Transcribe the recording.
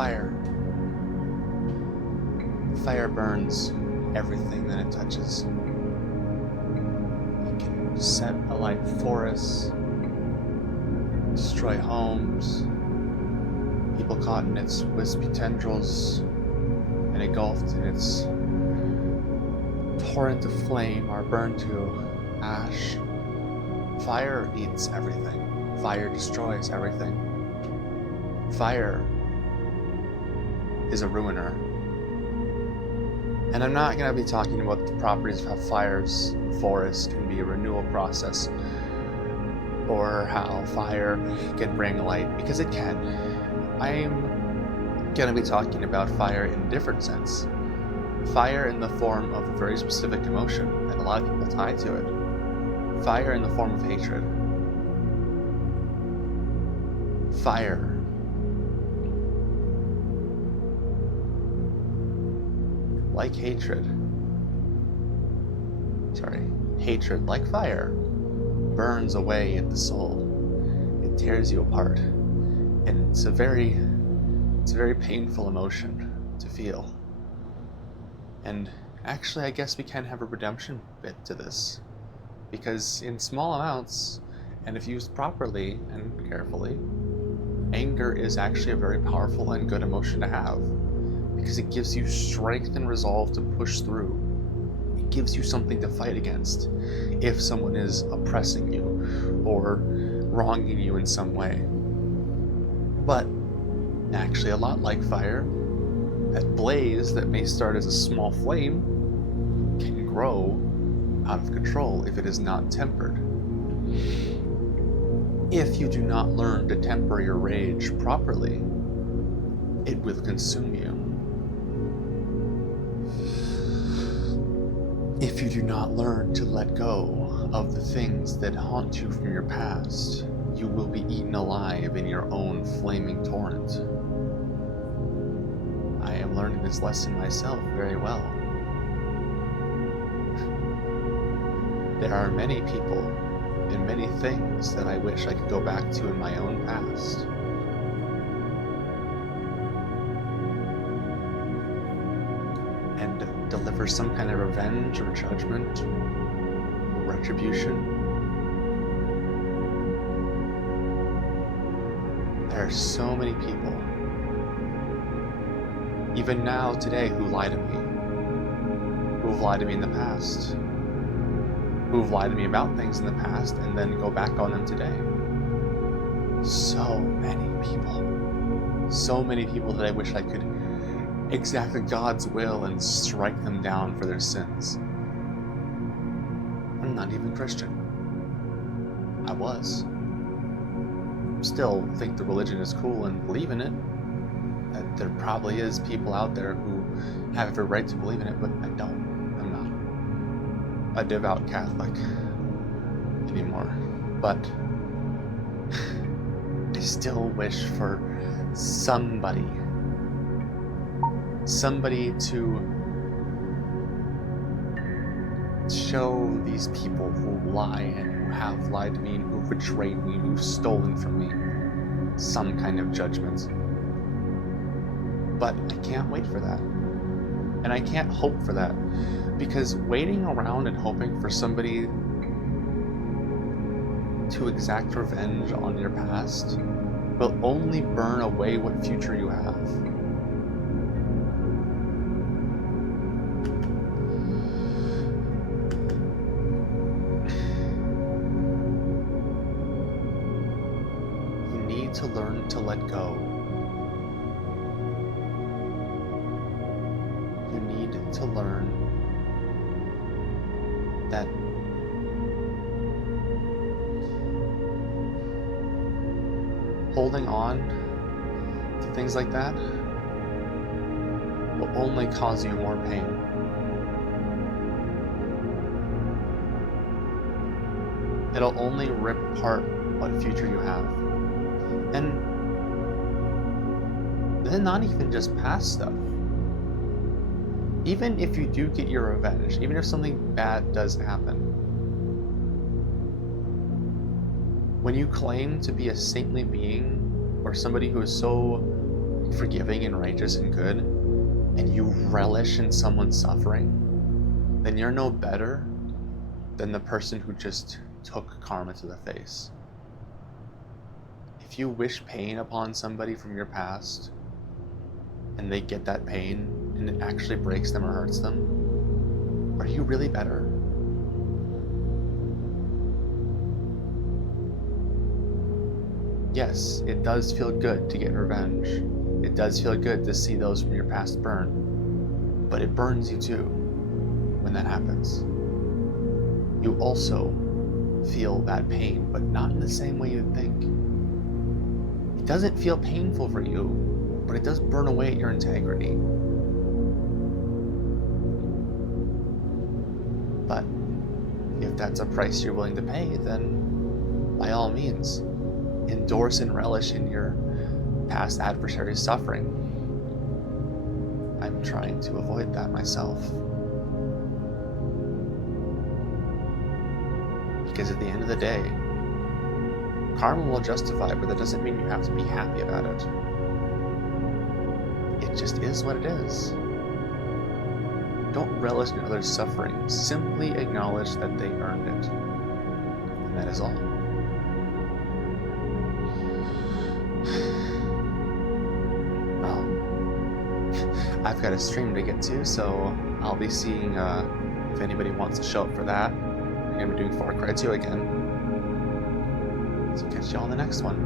Fire. Fire burns everything that it touches. It can set alight forests, destroy homes, people caught in its wispy tendrils and engulfed in its torrent of flame are burned to ash. Fire eats everything. Fire destroys everything. Fire is a ruiner. And I'm not going to be talking about the properties of how fires in forests can be a renewal process, or how fire can bring light, because it can. I'm going to be talking about fire in a different sense. Fire in the form of a very specific emotion that a lot of people tie to it. Fire in the form of hatred. Fire. Like hatred. Hatred, like fire, burns away at the soul. It tears you apart. And it's a very painful emotion to feel. And actually, I guess we can have a redemption bit to this. Because in small amounts, and if used properly and carefully, anger is actually a very powerful and good emotion to have. Because it gives you strength and resolve to push through. It gives you something to fight against if someone is oppressing you or wronging you in some way. But actually, a lot like fire, that blaze that may start as a small flame can grow out of control if it is not tempered. If you do not learn to temper your rage properly, it will consume you. If you do not learn to let go of the things that haunt you from your past, you will be eaten alive in your own flaming torrent. I am learning this lesson myself very well. There are many people and many things that I wish I could go back to in my own past. And deliver some kind of revenge or judgment or retribution. There are so many people, even now today, who lie to me, who have lied to me in the past, who have lied to me about things in the past and then go back on them today. So many people that I wish I could exact God's will and strike them down for their sins. I'm not even Christian. I was. Still think the religion is cool and believe in it. That there probably is people out there who have every right to believe in it, but I don't. I'm not a devout Catholic anymore. But I still wish for somebody to show these people who lie and who have lied to me and who betrayed me, who've stolen from me, some kind of judgment. But I can't wait for that. And I can't hope for that. Because waiting around and hoping for somebody to exact revenge on your past will only burn away what future you have. You need to learn to let go. You need to learn that holding on to things like that will only cause you more pain. It'll only rip apart what future you have. And then not even just past stuff. Even if you do get your revenge, even if something bad does happen, when you claim to be a saintly being or somebody who is so forgiving and righteous and good, and you relish in someone's suffering, then you're no better than the person who just took karma to the face. If you wish pain upon somebody from your past, and they get that pain, and it actually breaks them or hurts them, are you really better? Yes, it does feel good to get revenge. It does feel good to see those from your past burn, but it burns you too when that happens. You also feel that pain, but not in the same way you'd think. It doesn't feel painful for you, but it does burn away at your integrity. But if that's a price you're willing to pay, then by all means, endorse and relish in your past adversary's suffering. I'm trying to avoid that myself. Because at the end of the day, karma will justify, but that doesn't mean you have to be happy about it. It just is what it is. Don't relish in others' suffering. Simply acknowledge that they earned it. And that is all. Well, I've got a stream to get to, so I'll be seeing if anybody wants to show up for that. I'm going to be doing Far Cry 2 again. So catch y'all in the next one.